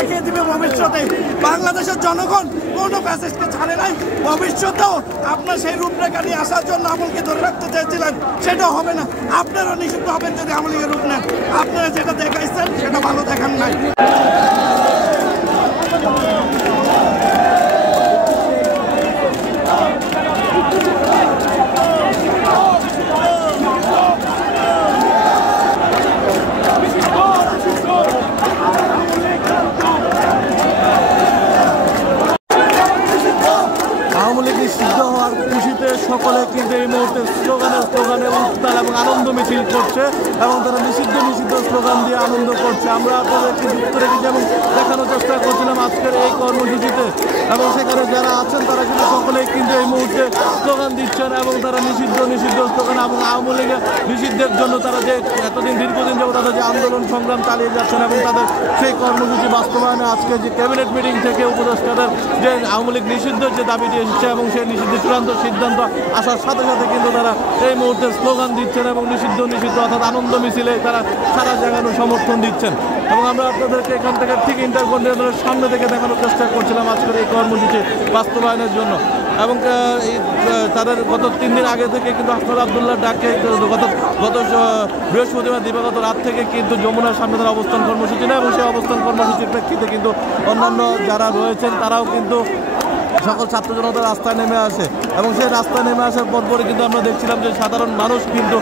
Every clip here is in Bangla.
দেখিয়ে দিবে ভবিষ্যতে। বাংলাদেশের জনগণ কোনো ফ্যাসিস্টকে ছাড়ে নাই, ভবিষ্যতেও আপনার সেই রূপরেখা নিয়ে আসার জন্য আমলকে ধরে রাখতে চেয়েছিলেন, সেটাও হবে না। আপনারা নিষিদ্ধ হবেন যদি আমলিকে রূপ নেন। আপনারা যেটা দেখাইছেন সেটা ভালো দেখান নাই। সকলে কিন্তু এই মুহূর্তে স্লোগানে উত্তাল এবং আনন্দ মিছিল করছে এবং তারা নিষিদ্ধ স্লোগান দিয়ে আনন্দ করছে। আমরা আপনাদেরকে যুক্ত রেখেছি এবং দেখানোর চেষ্টা করছিলাম আজকের এই কর্মসূচিতে, এবং সেখানে যারা আছেন তারা কিন্তু সকলেই কিন্তু এই মুহূর্তে স্লোগান দিচ্ছেন এবং তারা নিষিদ্ধ স্লোগান এবং আওয়ামী লীগের নিষিদ্ধের জন্য তারা যে এতদিন দীর্ঘদিন যাবো তাদের যে আন্দোলন সংগ্রাম চালিয়ে যাচ্ছেন এবং তাদের সেই কর্মসূচি বাস্তবায়নে আজকে যে ক্যাবিনেট মিটিং থেকে উপদেষ্টাদের যে আওয়ামী লীগ নিষিদ্ধের যে দাবিটি এসেছে এবং সেই নিষিদ্ধের চূড়ান্ত সিদ্ধান্ত আসার সাথে সাথে কিন্তু তারা এই মুহূর্তে স্লোগান দিচ্ছেন এবং নিষিদ্ধ অর্থাৎ আনন্দ মিছিলে তারা সারা জায়গানো সমর্থন দিচ্ছেন। এবং আমরা আপনাদেরকে এখান থেকে ঠিক ইন্টারকন্টিনেন্টালের সামনে থেকে দেখানোর চেষ্টা করছিলাম আজকের এই কর্মসূচি বাস্তবায়নের জন্য। এবং তাদের গত 3 দিন আগে থেকে কিন্তু আহমদ আবদুল্লাহ ডাকে গত বৃহস্পতিবার দিবাগত রাত থেকে কিন্তু যমুনার সামনে তারা অবস্থান কর্মসূচি নেয় এবং সেই অবস্থান কর্মসূচির প্রেক্ষিতে কিন্তু অন্যান্য যারা রয়েছেন তারাও কিন্তু সকল ছাত্র জনতা রাস্তায় নেমে আসে এবং সেই রাস্তায় নেমে আসার পরপরই কিন্তু আমরা দেখছিলাম যে সাধারণ মানুষ কিন্তু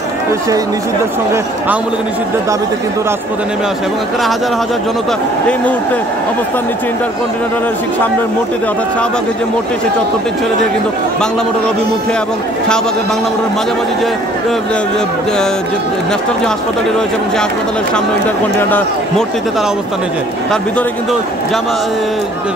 সেই নিষিদ্ধের সঙ্গে আওয়ামী লীগ নিষিদ্ধের দাবিতে কিন্তু রাজপথে নেমে আসে এবং এখানে হাজার হাজার জনতা এই মুহূর্তে অবস্থান নিচ্ছে ইন্টারকন্টিনেন্টালের ঠিক সামনের মোড়টিতে, অর্থাৎ শাহবাগের যে মোড়টি সেই চত্বরটি ছেড়ে দিয়ে কিন্তু বাংলা মোটর অভিমুখে এবং শাহবাগের বাংলা মোটরের মাঝামাঝি যে ন্যাশনাল যে হাসপাতালটি রয়েছে এবং সেই হাসপাতালের সামনে ইন্টারকন্টিনেন্টাল মোড়টিতে তারা অবস্থান নিয়েছে। তার ভিতরে কিন্তু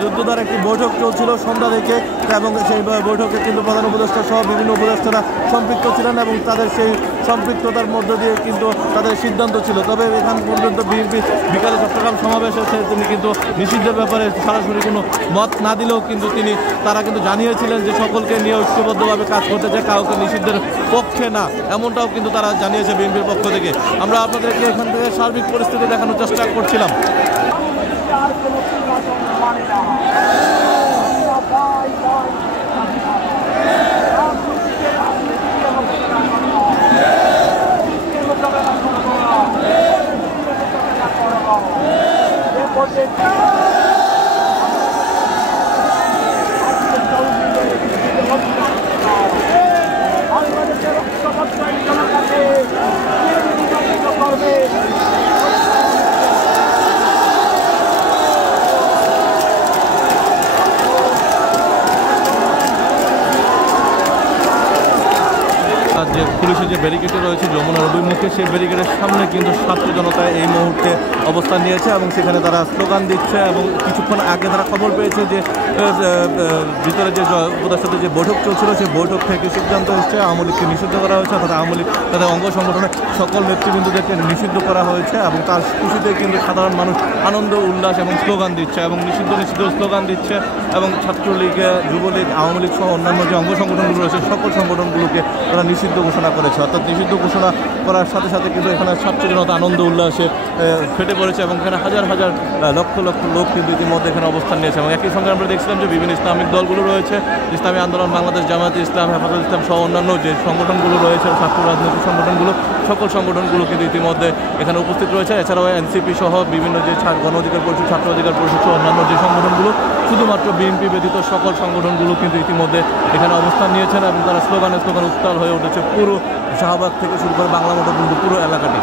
রুদ্ধদ্বার একটি বৈঠক চলছিল সন্ধ্যা থেকে এবং সেই বৈঠকে কিন্তু প্রধান উপদেষ্টা সহ বিভিন্ন উপদেষ্টারা সম্পৃক্ত ছিলেন এবং তাদের সেই সম্পৃক্ততার মধ্য দিয়ে কিন্তু তাদের সিদ্ধান্ত ছিল। তবে এখান পর্যন্ত বিএনপি বিকালে চট্টগ্রাম সমাবেশে তিনি কিন্তু নিষিদ্ধের ব্যাপারে সরাসরি কোনো মত না দিলেও কিন্তু তারা কিন্তু জানিয়েছিলেন যে সকলকে নিয়ে ঐক্যবদ্ধভাবে কাজ করতে চায়, কাউকে নিষিদ্ধের পক্ষে না, এমনটাও কিন্তু তারা জানিয়েছে বিএনপির পক্ষ থেকে। আমরা আপনাদেরকে এখান থেকে সার্বিক পরিস্থিতি দেখানোর চেষ্টা করছিলাম। যে পুলিশের যে ব্যারিকেড রয়েছে যমুনার অভিমুখে, সেই ব্যারিকেডের সামনে কিন্তু ছাত্র জনতা এই মুহূর্তে অবস্থান নিয়েছে এবং সেখানে তারা স্লোগান দিচ্ছে এবং কিছুক্ষণ আগে তারা খবর পেয়েছে যে ভিতরে যে উপদেষ্টাদের যে বৈঠক চলছিল সেই বৈঠক থেকে সিদ্ধান্ত এসেছে আওয়ামী লীগকে নিষিদ্ধ করা হয়েছে, অর্থাৎ আওয়ামী লীগ তাদের অঙ্গ সংগঠনের সকল নেতৃবৃন্দদেরকে নিষিদ্ধ করা হয়েছে এবং তার খুশিতে কিন্তু সাধারণ মানুষ আনন্দ উল্লাস এবং স্লোগান দিচ্ছে এবং নিষিদ্ধ স্লোগান দিচ্ছে এবং ছাত্রলীগ, যুবলীগ, আওয়ামী লীগ সহ অন্যান্য যে অঙ্গ সংগঠনগুলো রয়েছে সকল সংগঠনগুলোকে তারা নিষিদ্ধ ঘোষণা করেছে। অর্থাৎ নিষিদ্ধ ঘোষণা করার সাথে সাথে কিন্তু এখানে ছাত্র জনতা আনন্দ উল্লাসে ফেটে পড়েছে এবং এখানে হাজার হাজার লক্ষ লক্ষ লোক কিন্তু ইতিমধ্যে এখানে অবস্থান নিয়েছে এবং একই সঙ্গে আমরা দেখছিলাম যে বিভিন্ন ইসলামিক দলগুলো রয়েছে, ইসলামী আন্দোলন বাংলাদেশ, জামায়াতে ইসলাম, হেফাজত ইসলাম সহ অন্যান্য যে সংগঠনগুলো রয়েছে, ছাত্র রাজনৈতিক সংগঠনগুলো, সকল সংগঠনগুলো কিন্তু ইতিমধ্যে এখানে উপস্থিত রয়েছে। এছাড়াও এনসিপি সহ বিভিন্ন যে গণ অধিকার পরিষদ, ছাত্র অধিকার পরিষদ সহ অন্যান্য যে সংগঠনগুলো, শুধুমাত্র বিএনপি ব্যতীত সকল সংগঠনগুলো কিন্তু ইতিমধ্যে এখানে অবস্থান নিয়েছেন এবং তারা স্লোগান উত্তাল হয়ে উঠেছে পুরো শাহবাগ থেকে শুরু করে বাংলা মোটর পর্যন্ত পুরো এলাকাটি।